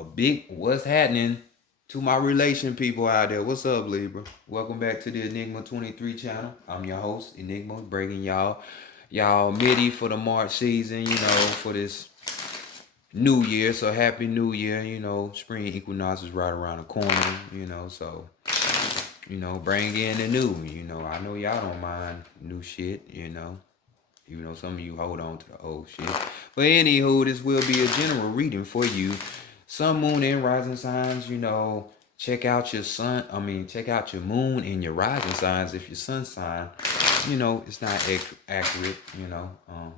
a big what's happening to my relation people out there. What's up, Libra? Welcome back to the Enigma 23 channel. I'm your host, Enigma, bringing y'all MIDI for the March season, for this new year. So happy new year, spring equinox is right around the corner, so bring in the new, I know y'all don't mind new shit, even though some of you hold on to the old shit. But anywho, this will be a general reading for you. Sun, moon, and rising signs, check out your check out your moon and your rising signs. If your sun sign, it's not accurate,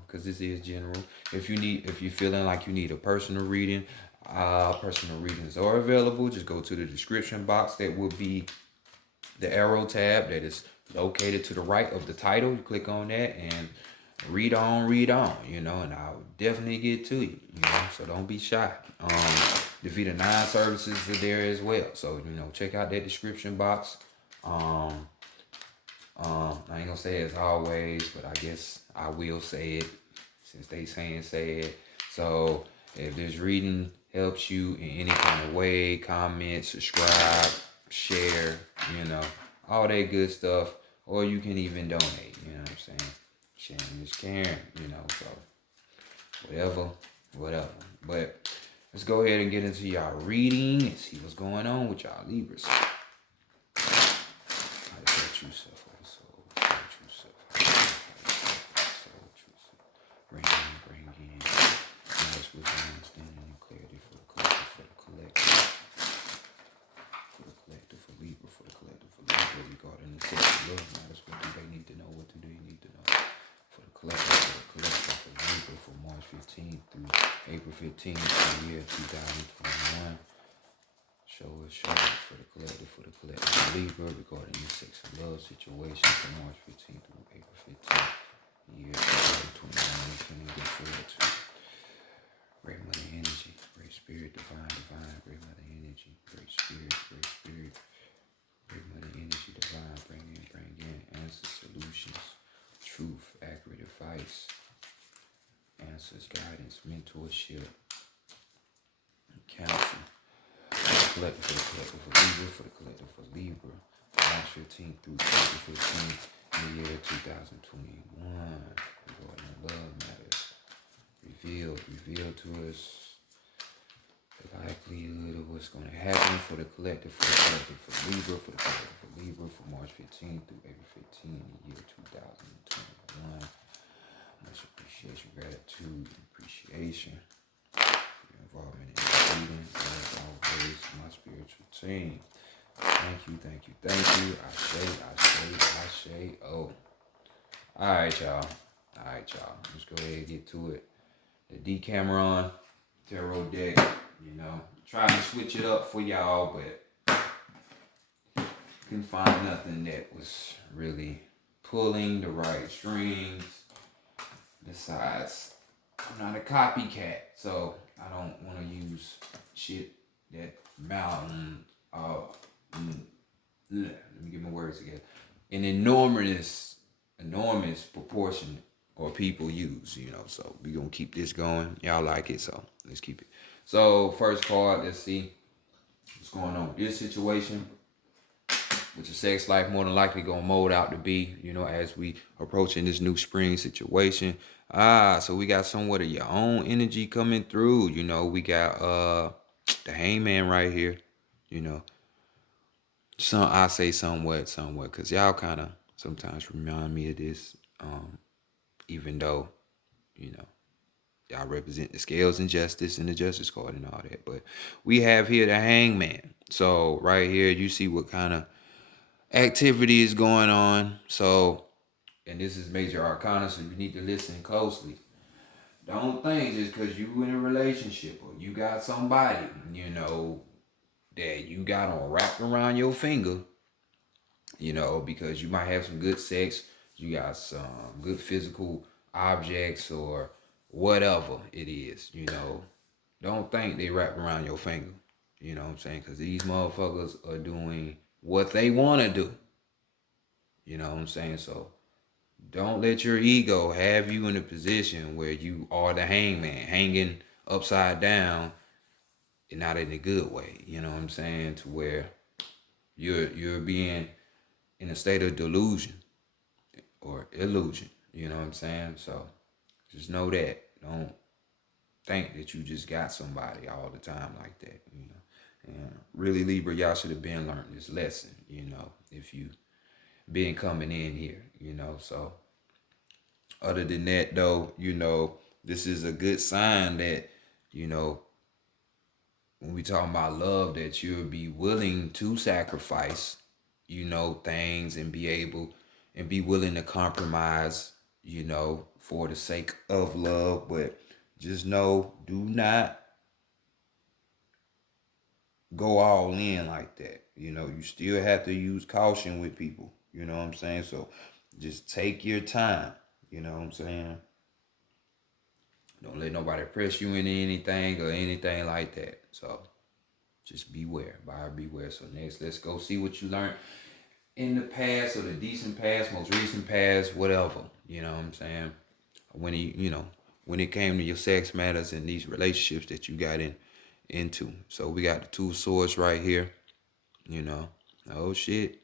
because this is general. If you're feeling like you need a personal reading, personal readings are available. Just go to the description box. That will be the arrow tab that is located to the right of the title. You click on that and read on, and I'll definitely get to you, so don't be shy. The Vita 9 services are there as well. So, check out that description box. I ain't gonna say it as always, but I guess I will say it since they saying say it. So if this reading helps you in any kind of way, comment, subscribe, share, all that good stuff, or you can even donate, what I'm saying? Sharing is caring, so whatever. But let's go ahead and get into y'all reading and see what's going on with y'all Libras. Bring in. Nice wisdom, understanding, and clarity for the collective, for Libra, regarding the sex of love matters. What do they need to know? What do they need to know? For the collective, for Libra, from March 15th through April 15th, the year 2021. Show us for the collective, for Libra, regarding the sex and love situation from March 15th through April 15th, the year 2021. Feeling good forward to great mother energy, great spirit, divine, great mother energy, great spirit, great mother energy, divine, bring in answers, solutions, truth, accurate advice, answers, guidance, mentorship, counsel. For the collective for Libra, March 15th through April 15th, in the year 2021. Regarding love matters. Reveal to us the likelihood of what's going to happen for the collective, for Libra, for Libra, from March 15th through April 15th, in the year 2021. Much appreciation, gratitude, appreciation. Involvement in reading, as always, my spiritual team. Thank you. I say. Oh. Alright, y'all. Let's go ahead and get to it. The Decameron Tarot deck, trying to switch it up for y'all, but couldn't find nothing that was really pulling the right strings. Besides, I'm not a copycat, so I don't want to use shit that mountain. Let me get my words together. An enormous proportion or people use, So we gonna keep this going. Y'all like it, so let's keep it. So first card, let's see what's going on with this situation. With your sex life more than likely gonna mold out to be, as we approaching this new spring situation. So we got somewhat of your own energy coming through. We got the hangman right here. I say somewhat, because y'all kind of sometimes remind me of this. Even though, y'all represent the scales and justice and the justice card and all that. But we have here the hangman. So right here, you see what kind of activity is going on. So, and this is major arcana, so you need to listen closely. Don't think just because you in a relationship or you got somebody, that you got on wrapped around your finger, because you might have some good sex, you got some good physical objects or whatever it is, Don't think they wrap around your finger, you know what I'm saying? Because these motherfuckers are doing what they want to do, you know what I'm saying? So don't let your ego have you in a position where you are the hangman, hanging upside down not in a good way, you know what I'm saying, to where you're being in a state of delusion or illusion, you know what I'm saying? So just know that. Don't think that you just got somebody all the time like that, you know. And really, Libra, y'all should have been learning this lesson, you know, if you been coming in here, you know. So other than that though, you know, this is a good sign that, you know, when we talking about love, that you'll be willing to sacrifice, you know, things and be able and be willing to compromise, you know, for the sake of love. But just know, do not go all in like that. You know, you still have to use caution with people. You know what I'm saying? So just take your time. You know what I'm saying? Don't let nobody press you into anything or anything like that. So just beware, buyer beware. So next, let's go see what you learned in the past, or the decent past, most recent past, whatever. You know what I'm saying? When when it came to your sex matters and these relationships that you got into. So we got the two of swords right here. You know, oh shit.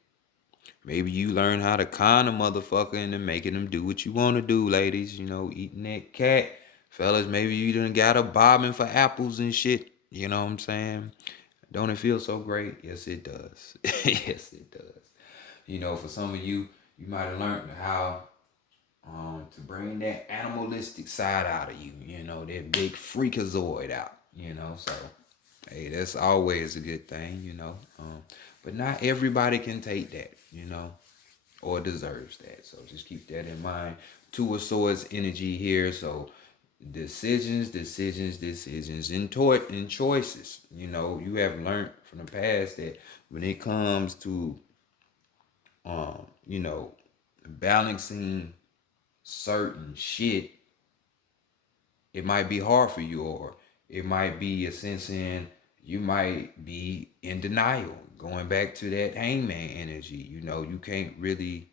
Maybe you learn how to con a motherfucker into making them do what you want to do, ladies. You know, eating that cat. Fellas, maybe you done got a bobbing for apples and shit. You know what I'm saying? Don't it feel so great? Yes, it does. Yes, it does. You know, for some of you, you might have learned how to bring that animalistic side out of you. You know, that big freakazoid out. You know, so hey, that's always a good thing. You know, but not everybody can take that. You know, or deserves that. So just keep that in mind. Two of Swords energy here. So decisions, and choices. You know, you have learned from the past that when it comes to you know, balancing certain shit, it might be hard for you, or it might be a sense in you might be in denial. Going back to that hangman energy, you know, you can't really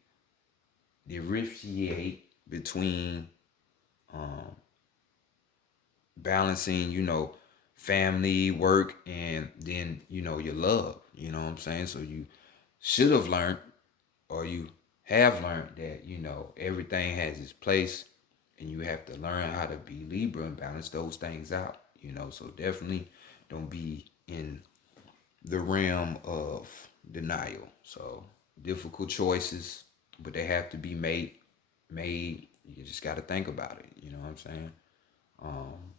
differentiate between um, balancing, you know, family, work, and then, you know, your love. You know what I'm saying? So you should have learned, or you have learned, that, you know, everything has its place and you have to learn how to be Libra and balance those things out, you know. So definitely don't be in the realm of denial. So difficult choices, but they have to be made. You just got to think about it. You know what I'm saying? Um,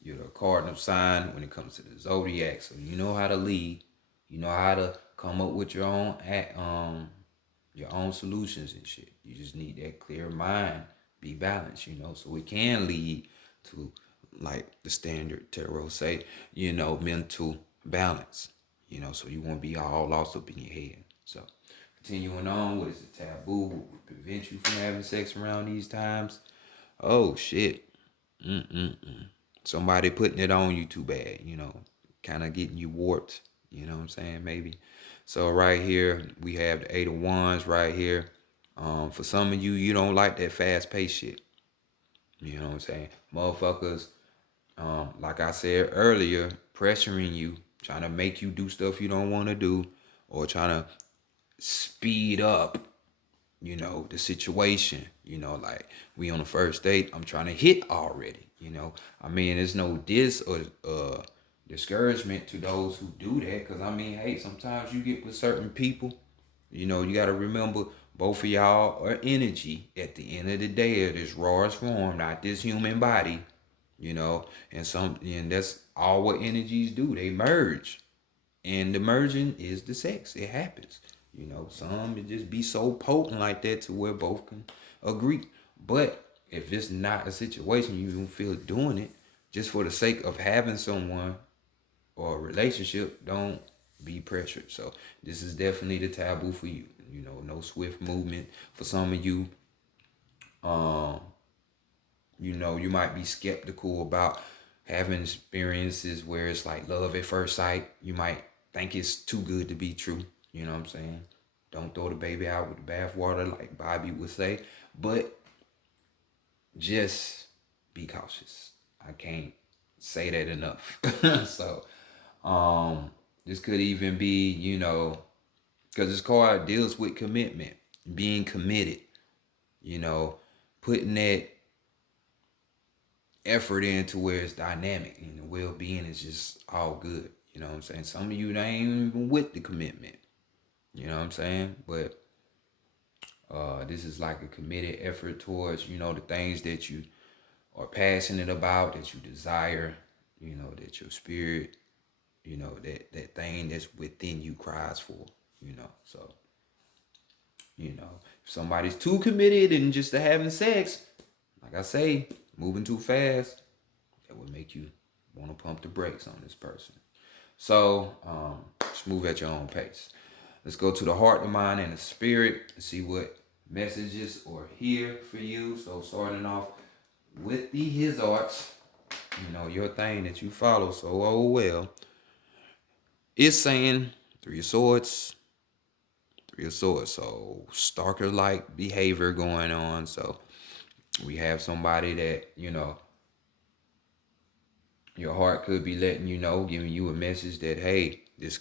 you're a cardinal sign when it comes to the zodiac, so you know how to lead. You know how to come up with your own solutions and shit. You just need that clear mind, be balanced, you know, so it can lead to, like the standard tarot say, you know, mental balance, you know, so you won't be all lost up in your head. So continuing on, what is a taboo? What would prevent you from having sex around these times? Oh shit. Somebody putting it on you too bad, you know, kind of getting you warped, you know what I'm saying, maybe. So right here, we have the Eight of Wands right here. For some of you, you don't like that fast paced shit. You know what I'm saying? Motherfuckers, like I said earlier, pressuring you, trying to make you do stuff you don't want to do, or trying to speed up, you know, the situation. You know, like we on the first date, I'm trying to hit already. You know, I mean, there's no diss or discouragement to those who do that, because I mean, hey, sometimes you get with certain people, you know, you got to remember, both of y'all are energy at the end of the day of this rawest form, not this human body, you know, and that's all what energies do. They merge, and the merging is the sex. It happens. You know, some it just be so potent like that to where both can agree. But if it's not a situation you don't feel doing it, just for the sake of having someone or a relationship, don't be pressured. So this is definitely the taboo for you. You know, no swift movement for some of you. Um, you know, you might be skeptical about having experiences where it's like love at first sight. You might think it's too good to be true. You know what I'm saying? Don't throw the baby out with the bathwater, like Bobby would say. But just be cautious. I can't say that enough. So this could even be, because this card deals with commitment, being committed, putting that effort into where it's dynamic and the well-being is just all good. You know what I'm saying? Some of you, they ain't even with the commitment. You know what I'm saying? But this is like a committed effort towards, the things that you are passionate about, that you desire, that your spirit, that thing that's within you cries for, So, if somebody's too committed and just to having sex, like I say, moving too fast, that would make you want to pump the brakes on this person. So, just move at your own pace. Let's go to the heart, the mind, and the spirit and see what messages are here for you. So, starting off with the his arts, your thing that you follow so well. It's saying Three of Swords, Three of Swords. So, stalker-like behavior going on. So, we have somebody that, your heart could be letting you know, giving you a message that, hey, this,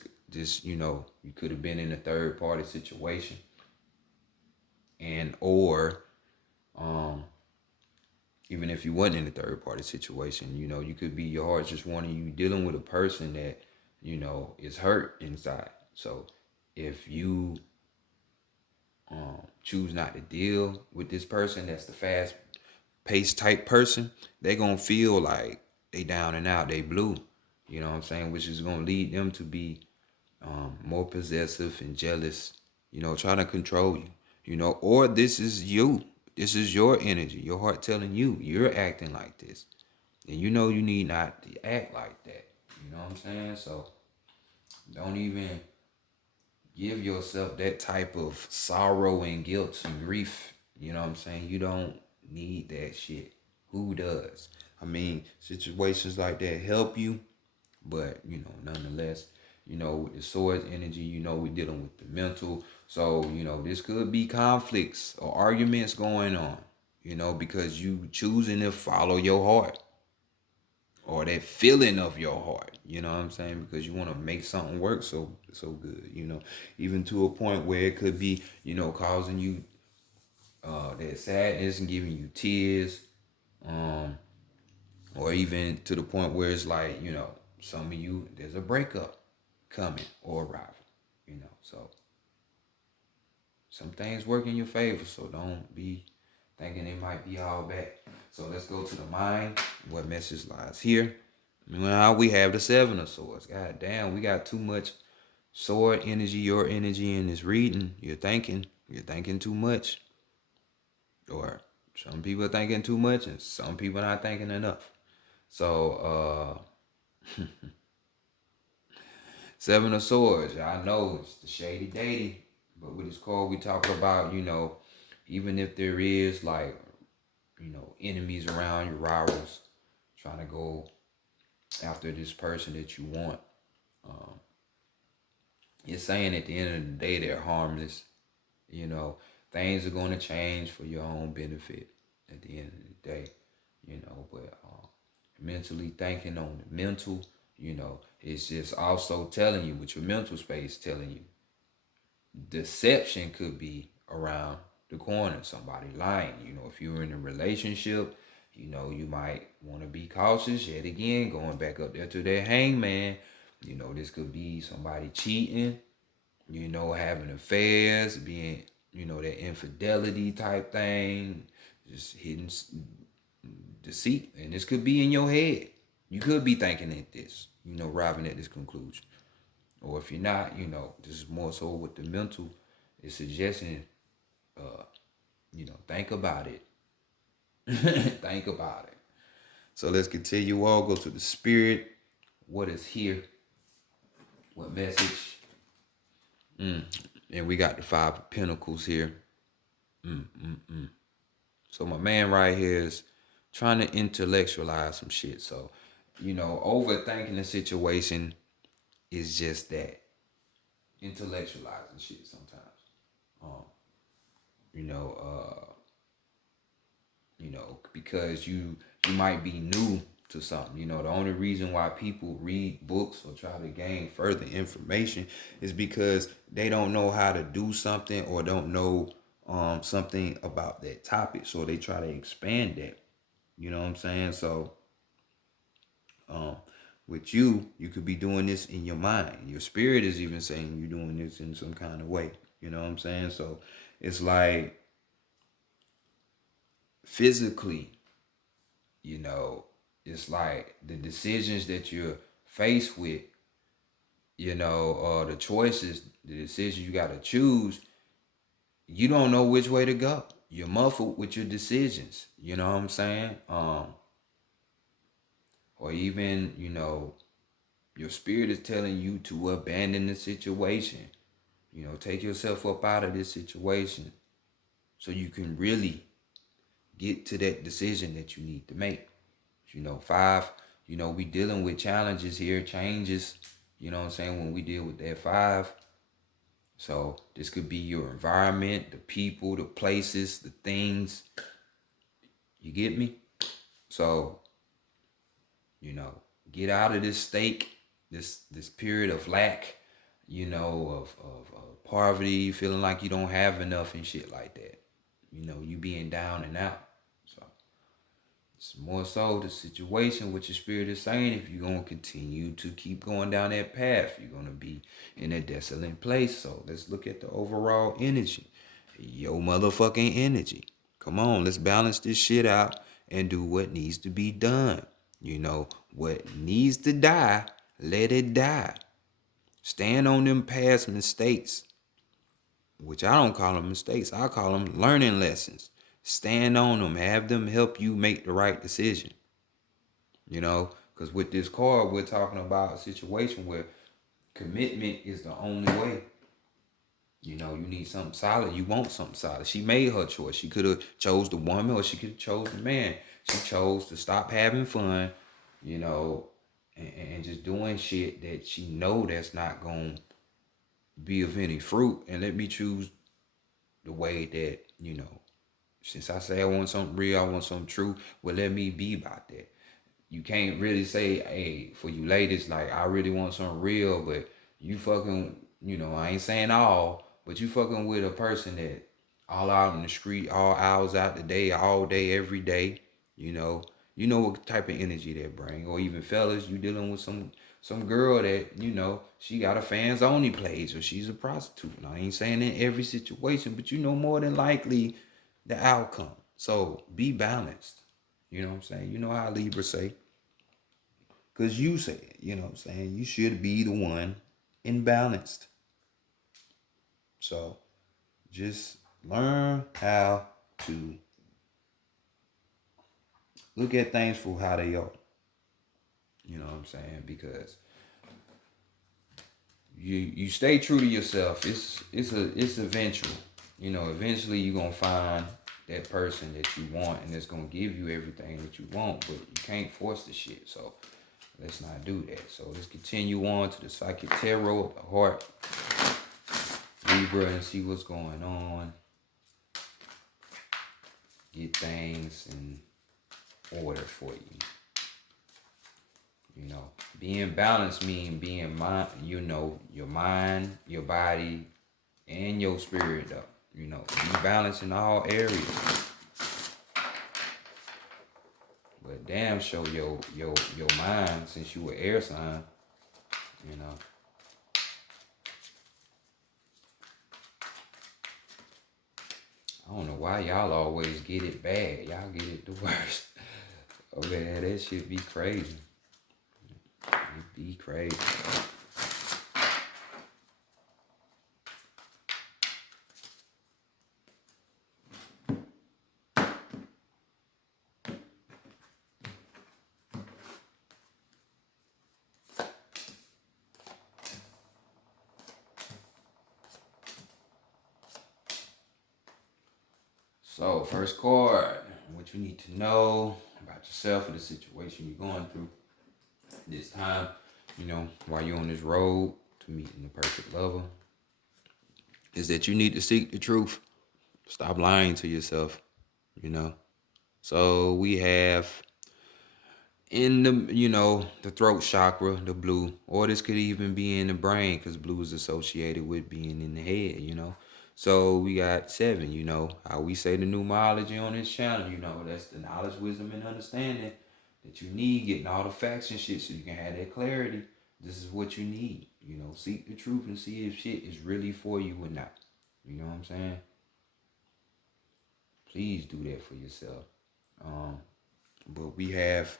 you could have been in a third party situation. And, or, even if you wasn't in a third party situation, you could be, your heart just wanting you dealing with a person that, is hurt inside. So if you choose not to deal with this person that's the fast paced type person, they gonna feel like they down and out, they blue. You know what I'm saying? Which is gonna lead them to be more possessive and jealous, trying to control you, or this is you. This is your energy, your heart telling you you're acting like this. And you need not to act like that. You know what I'm saying? So don't even give yourself that type of sorrow and guilt and grief. You know what I'm saying? You don't need that shit. Who does? I mean, situations like that help you, but nonetheless, with the swords energy, we're dealing with the mental. So, this could be conflicts or arguments going on, because you choosing to follow your heart or that feeling of your heart, you know what I'm saying? Because you want to make something work so good, even to a point where it could be, causing you that sadness and giving you tears, or even to the point where it's like, some of you, there's a breakup coming or arriving, so some things work in your favor, so don't be thinking it might be all bad. So let's go to the mind. What message lies here? Well, we have the Seven of Swords. God damn, we got too much sword energy, your energy in this reading. You're thinking too much. Or some people are thinking too much and some people not thinking enough. So, Seven of Swords. I know it's the shady dating, but with this card we talk about, even if there is like, enemies around, your rivals trying to go after this person that you want. You're saying at the end of the day they're harmless. Things are going to change for your own benefit at the end of the day. But mentally thinking on the mental, it's just also telling you with your mental space telling you deception could be around the corner. Somebody lying. If you're in a relationship, you might want to be cautious. Yet again, going back up there to that hangman, this could be somebody cheating, having affairs, being, that infidelity type thing, just hidden deceit. And this could be in your head. You could be thinking at this, arriving at this conclusion. Or if you're not, this is more so with the mental, it's suggesting, think about it. Think about it. So let's continue on. Go to the spirit. What is here? What message? And we got the Five of Pentacles here. So my man right here is trying to intellectualize some shit. So, overthinking the situation is just that. Intellectualizing shit sometimes. You know, because you might be new to something. You know, the only reason why people read books or try to gain further information is because they don't know how to do something or don't know something about that topic. So they try to expand that. You know what I'm saying? So um, with you could be doing this in your mind. Your spirit is even saying you're doing this in some kind of way. You know what I'm saying? So it's like physically, you know, it's like the decisions that you're faced with, you know, or the choices, the decisions you got to choose, you don't know which way to go. You're muffled with your decisions. You know what I'm saying? Or even, you know, your spirit is telling you to abandon the situation. You know, take yourself up out of this situation so you can really get to that decision that you need to make. You know, 5, you know, we dealing with challenges here, changes, you know what I'm saying, when we deal with that 5. So this could be your environment, the people, the places, the things. You get me? So, you know, get out of this state, this period of lack, you know, of poverty, feeling like you don't have enough and shit like that. You know, you being down and out. So it's more so the situation what your spirit is saying. If you're going to continue to keep going down that path, you're going to be in a desolate place. So let's look at the overall energy. Your motherfucking energy. Come on, let's balance this shit out and do what needs to be done. You know, what needs to die, let it die. Stand on them past mistakes, which I don't call them mistakes. I call them learning lessons. Stand on them. Have them help you make the right decision. You know, because with this card, we're talking about a situation where commitment is the only way. You know, you need something solid. You want something solid. She made her choice. She could have chose the woman or she could have chose the man. She chose to stop having fun, you know, and just doing shit that she know that's not going to be of any fruit. And let me choose the way that, you know, since I say I want something real, I want something true, well, let me be about that. You can't really say, hey, for you ladies, like, I really want something real, but you fucking, you know, I ain't saying all, but you fucking with a person that all out in the street, all hours out the day, all day, every day, you know what type of energy that bring. Or even fellas, you dealing with some girl that, you know, she got a fans only page or she's a prostitute. And I ain't saying in every situation, but you know more than likely the outcome. So be balanced. You know what I'm saying? You know how Libra say. Because you say it, you know what I'm saying? You should be the one imbalanced. So just learn how to look at things for how they are. You know what I'm saying? Because you stay true to yourself. It's eventual. You know, eventually you're gonna find that person that you want and it's gonna give you everything that you want, but you can't force the shit. So let's not do that. So let's continue on to the psychic tarot of the heart, Libra, and see what's going on. Get things in order for you. You know, being balanced means being mind, you know, your mind, your body, and your spirit up. You know, be balanced in all areas. But damn, show your mind, since you were air sign. You know. I don't know why y'all always get it bad. Y'all get it the worst. Oh man, that shit be crazy. It be crazy. So, first card, what you need to know about yourself and the situation you're going through this time, you know, while you're on this road to meeting the perfect lover, is that you need to seek the truth. Stop lying to yourself, you know. So we have in the, the throat chakra, the blue, or this could even be in the brain because blue is associated with being in the head. So we got 7, how we say the numerology on this channel, that's the knowledge, wisdom, and understanding that you need, getting all the facts and shit so you can have that clarity. This is what you need, seek the truth and see if shit is really for you or not. You know what I'm saying? Please do that for yourself. Um, but we have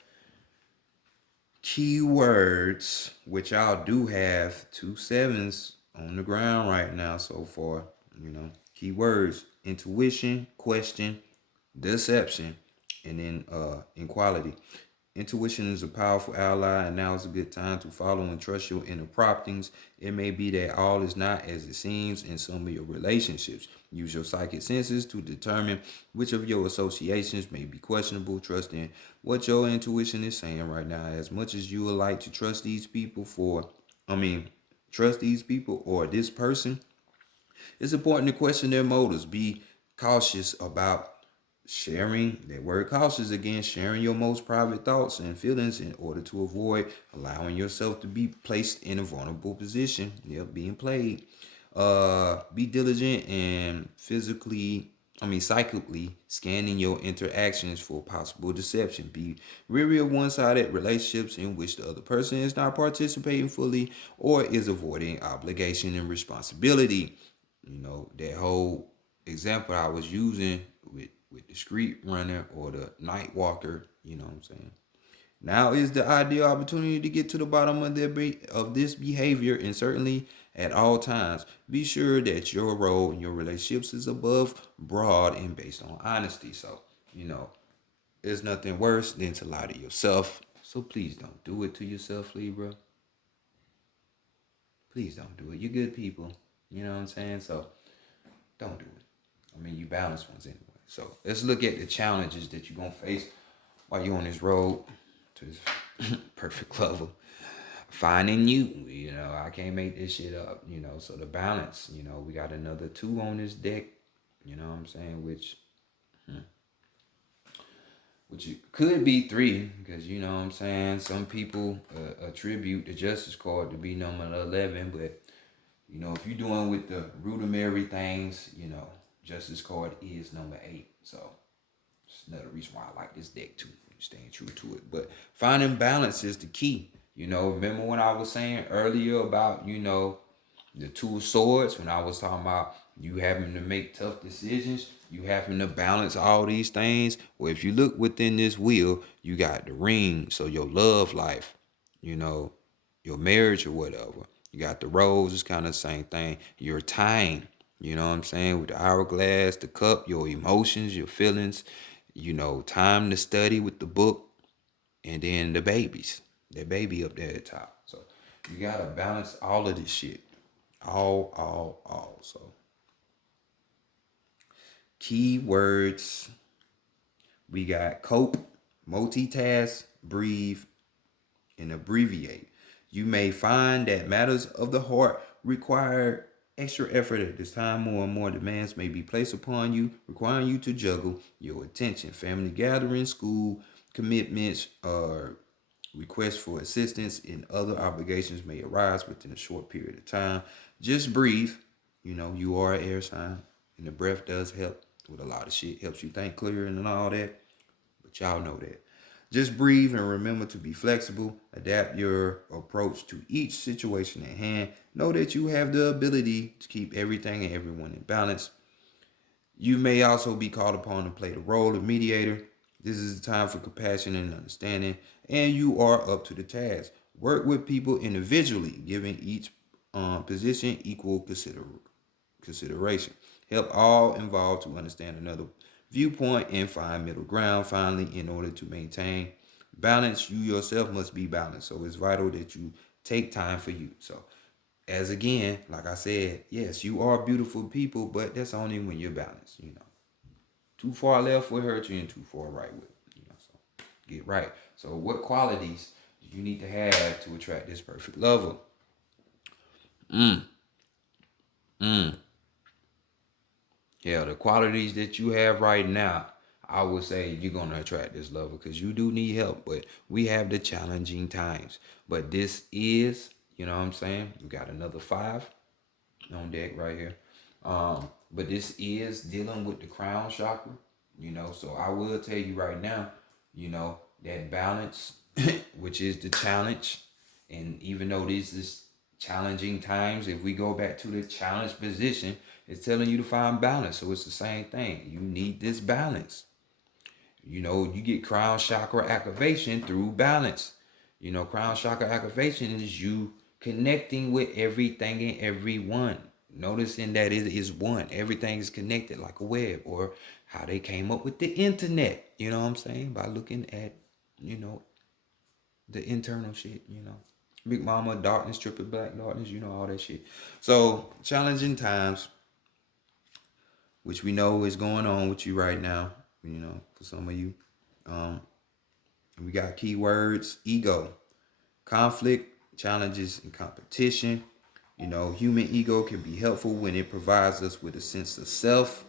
keywords, which y'all do have 2 7s on the ground right now so far. Keywords: intuition, question, deception, and then equality. Intuition is a powerful ally, and now is a good time to follow and trust your inner promptings. It may be that all is not as it seems in some of your relationships. Use your psychic senses to determine which of your associations may be questionable. Trust in what your intuition is saying right now. As much as you would like to trust these people trust these people or this person, it's important to question their motives. Be cautious about sharing, that word cautious again, sharing your most private thoughts and feelings in order to avoid allowing yourself to be placed in a vulnerable position. Yep, being played. Be diligent and psychically scanning your interactions for possible deception. Be wary of one-sided relationships in which the other person is not participating fully or is avoiding obligation and responsibility. That whole example I was using with the street runner or the night walker, you know what I'm saying? Now is the ideal opportunity to get to the bottom of this behavior, and certainly at all times, be sure that your role in your relationships is above broad and based on honesty. So, there's nothing worse than to lie to yourself. So please don't do it to yourself, Libra. Please don't do it. You're good people. You know what I'm saying? So don't do it. I mean, you balance ones anyway. So let's look at the challenges that you're going to face while you're on this road to this perfect level. Finding you, I can't make this shit up, so the balance, we got another 2 on this deck, you know what I'm saying, which it could be 3, because you know what I'm saying, some people attribute the justice card to be number 11, but if you're doing with the rudimentary things, justice card is number 8, so it's another reason why I like this deck too, staying true to it. But finding balance is the key. Remember when I was saying earlier about, the 2 of swords, when I was talking about you having to make tough decisions, you having to balance all these things. Well, if you look within this wheel, you got the ring, so your love life, you know, your marriage or whatever. You got the rose, it's kind of the same thing. Your time, you know what I'm saying, with the hourglass, the cup, your emotions, your feelings, time to study with the book, and then the babies, that baby up there at the top. So you gotta balance all of this shit. All. So keywords, we got cope, multitask, breathe, and abbreviate. You may find that matters of the heart require extra effort at this time. More and more demands may be placed upon you, requiring you to juggle your attention. Family gatherings, school commitments, or requests for assistance and other obligations may arise within a short period of time. Just breathe. You are an air sign, and the breath does help with a lot of shit. Helps you think clearer and all that. But y'all know that. Just breathe and remember to be flexible. Adapt your approach to each situation at hand. Know that you have the ability to keep everything and everyone in balance. You may also be called upon to play the role of mediator. This is the time for compassion and understanding, and you are up to the task. Work with people individually, giving each position equal consideration. Help all involved to understand another viewpoint and find middle ground. Finally, in order to maintain balance, you yourself must be balanced. So it's vital that you take time for you. So as again, like I said, yes, you are beautiful people, but that's only when you're balanced. Too far left will hurt you and too far right will. So get right. So what qualities do you need to have to attract this perfect lover? Mm, mm. Yeah, the qualities that you have right now, I would say you're gonna attract this lover because you do need help. But we have the challenging times. But this is, you know what I'm saying? We got another 5 on deck right here. But this is dealing with the crown chakra, you know. So I will tell you right now, you know, that balance, which is the challenge. And even though this is challenging times, if we go back to the challenge position, it's telling you to find balance. So it's the same thing. You need this balance. You know, you get crown chakra activation through balance. You know, crown chakra activation is you connecting with everything and everyone. Noticing that it is one. Everything is connected like a web, or how they came up with the internet. You know what I'm saying? By looking at, you know, the internal shit, you know. Big Mama, darkness, triple black darkness, you know, all that shit. So, challenging times, which we know is going on with you right now, you know, for some of you. Um, we got keywords: ego, conflict, challenges, and competition. You know, human ego can be helpful when it provides us with a sense of self,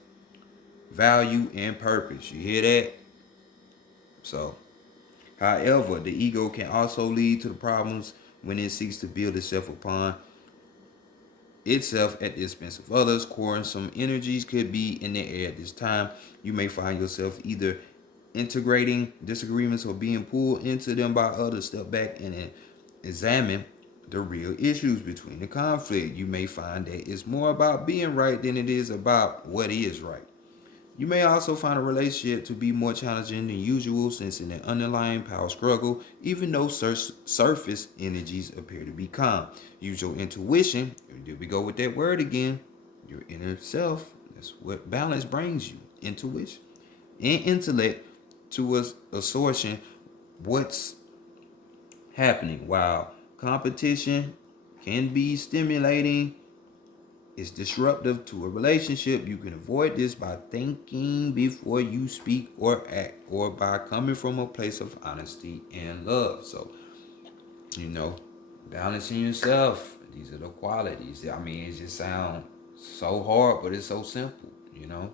value, and purpose. You hear that? So, however, the ego can also lead to the problems when it seeks to build itself upon itself at the expense of others. Quarrelsome energies could be in the air at this time. You may find yourself either integrating disagreements or being pulled into them by others. Step back and examine the real issues between the conflict. You may find that it's more about being right than it is about what is right. You may also find a relationship to be more challenging than usual, sensing an underlying power struggle, even though surface energies appear to be calm. Use your intuition. There we go with that word again. Your inner self. That's what balance brings you. Intuition and intellect to us assertion what's happening. While competition can be stimulating, it's disruptive to a relationship. You can avoid this by thinking before you speak or act, or by coming from a place of honesty and love. So, you know, balancing yourself. These are the qualities. I mean, it just sounds so hard, but it's so simple. You know.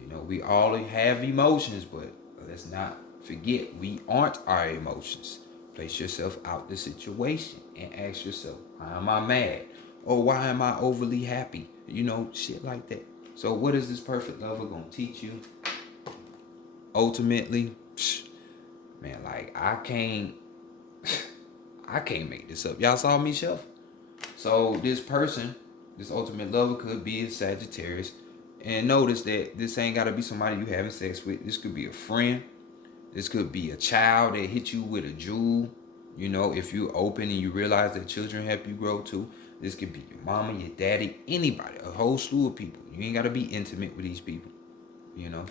You know, we all have emotions, but let's not forget we aren't our emotions. Place yourself out the situation and ask yourself, why am I mad? Or why am I overly happy? You know, shit like that. So what is this perfect lover gonna teach you? Ultimately, man, like I can't make this up. Y'all saw me shuffle. So this person, this ultimate lover could be a Sagittarius. And notice that this ain't gotta be somebody you having sex with. This could be a friend. This could be a child that hit you with a jewel. You know, if you open and you realize that children help you grow too. This could be your mama, your daddy, anybody, a whole slew of people. You ain't gotta be intimate with these people. You know,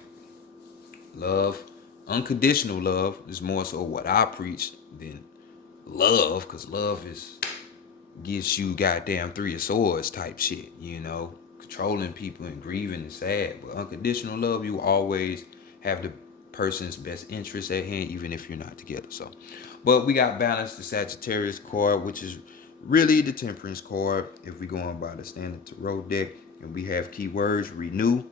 love, unconditional love is more so what I preach than love, because love is gets you goddamn 3 of swords type shit, you know, controlling people and grieving and sad. But unconditional love, you always have the person's best interest at hand, even if you're not together. So, but we got balance, the Sagittarius card, which is really the Temperance card if we go on by the standard tarot deck. And we have keywords: renew,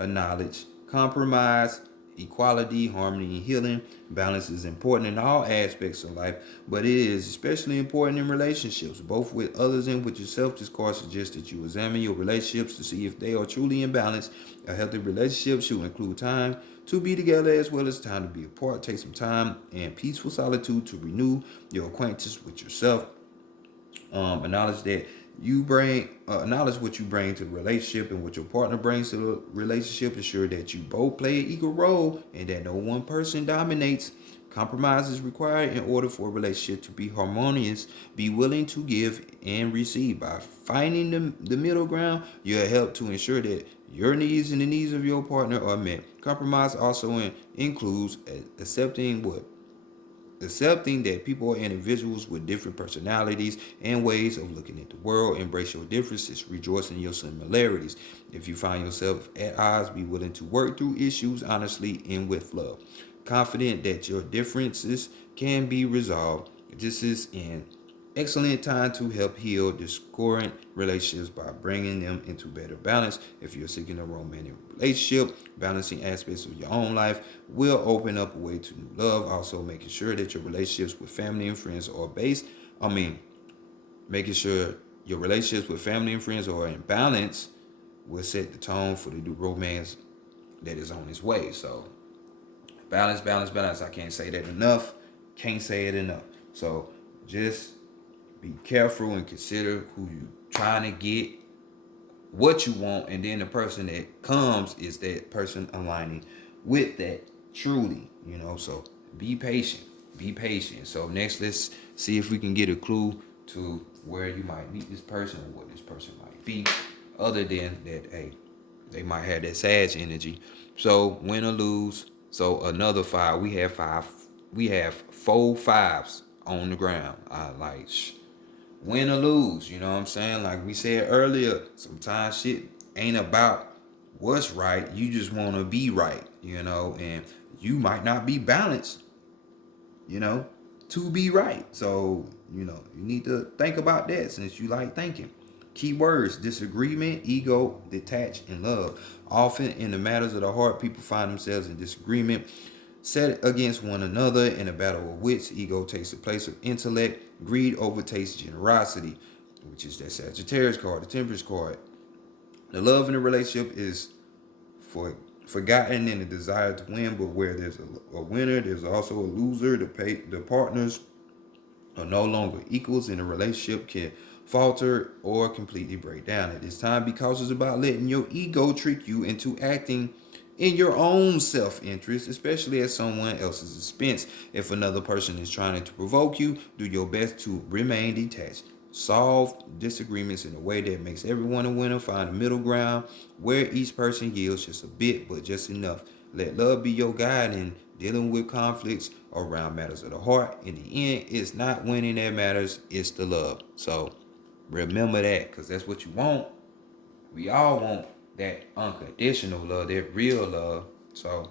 acknowledge, compromise, equality, harmony, and healing. Balance is important in all aspects of life, but it is especially important in relationships, both with others and with yourself. This card suggests that you examine your relationships to see if they are truly in balance. A healthy relationship should include time to be together as well as time to be apart. Take some time and peaceful solitude to renew your acquaintance with yourself. Acknowledge that you bring acknowledge what you bring to the relationship and what your partner brings to the relationship. Ensure that you both play an equal role and that no one person dominates. Compromise is required in order for a relationship to be harmonious. Be willing to give and receive. By finding the middle ground, you'll help to ensure that your needs and the needs of your partner are met. Compromise also includes accepting that people are individuals with different personalities and ways of looking at the world. Embrace your differences, rejoice in your similarities. If you find yourself at odds, be willing to work through issues honestly and with love. Confident that your differences can be resolved. This is in excellent time to help heal discordant relationships by bringing them into better balance. If you're seeking a romantic relationship, balancing aspects of your own life will open up a way to new love. Also, making sure that your relationships with family and friends are making sure your relationships with family and friends are in balance will set the tone for the new romance that is on its way. So, balance, balance, balance. I can't say that enough. Can't say it enough. So, just be careful and consider who you trying to get, what you want, and then the person that comes is that person aligning with that truly, So be patient. Be patient. So next, let's see if we can get a clue to where you might meet this person or what this person might be. Other than that, hey, they might have that Sag energy. So win or lose. So another five. We have five. We have 4 5s on the ground. I like win or lose. You know what I'm saying? Like we said earlier, sometimes shit ain't about what's right. You just want to be right, and you might not be balanced, to be right. So, you need to think about that since you like thinking. Key words: disagreement, ego, detach, and love. Often in the matters of the heart, people find themselves in disagreement, set against one another in a battle of wits. Ego takes the place of intellect. Greed overtakes generosity, which is that Sagittarius card, the Temperance card. The love in the relationship is forgotten in the desire to win, but where there's a winner, there's also a loser. The partners are no longer equals, and the relationship can falter or completely break down. At this time, be cautious about letting your ego trick you into acting in your own self-interest, especially at someone else's expense. If another person is trying to provoke you, do your best to remain detached. Solve disagreements in a way that makes everyone a winner. Find a middle ground where each person yields just a bit, but just enough. Let love be your guide in dealing with conflicts around matters of the heart. In the end, it's not winning that matters, it's the love. So remember that, because that's what you want. We all want that unconditional love, that real love. So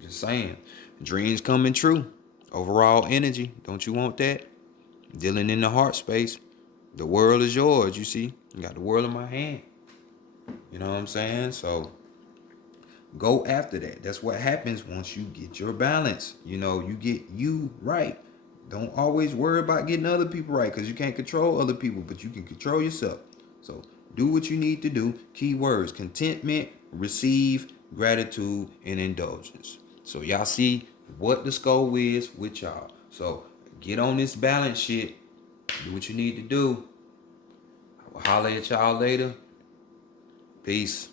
just saying, dreams coming true. Overall energy, don't you want that? Dealing in the heart space. The world is yours, you see. You got the world in my hand. You know what I'm saying? So go after that. That's what happens once you get your balance. You get you right. Don't always worry about getting other people right, because you can't control other people, but you can control yourself. So do what you need to do. Key words: contentment, receive, gratitude, and indulgence. So y'all see what the score is with y'all. So get on this balance shit. Do what you need to do. I will holler at y'all later. Peace.